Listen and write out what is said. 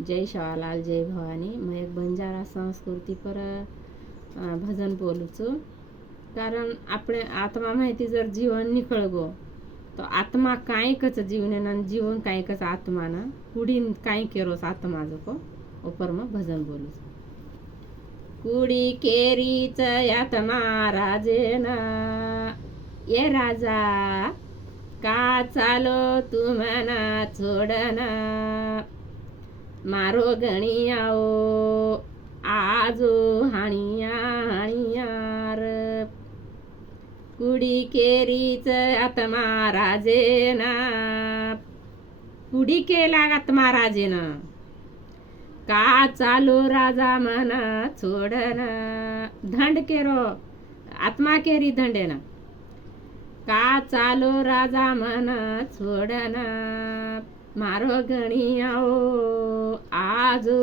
जय शाहलाल जय भवानी। मैं एक बंजारा संस्कृती पर भजन बोलू છું कारण આપણે આત્મા માહિતી જર જીવન નીકળગો તો આત્મા કાંઈક જ જીવને ના જીવન કાંઈક જ આત્માના કુડી કાંઈ કેરોસ આત્મા જકો ઉપરમાં ભજન બોલું છું। કુડી કેરી ચ આત્મા રાજેના એ રાજા का चालो तुम्हाना छोडना मारो गणियाओ आजो हाणिया हाणियार कुडी केरीच आत्मा राजेना कुडी केला आत्मा राजेना का चालो राजा मना छोडना धंड केरो आत्मा केरी धंडेना का चालो राजा मना छोडना मारो गणियाओ आजो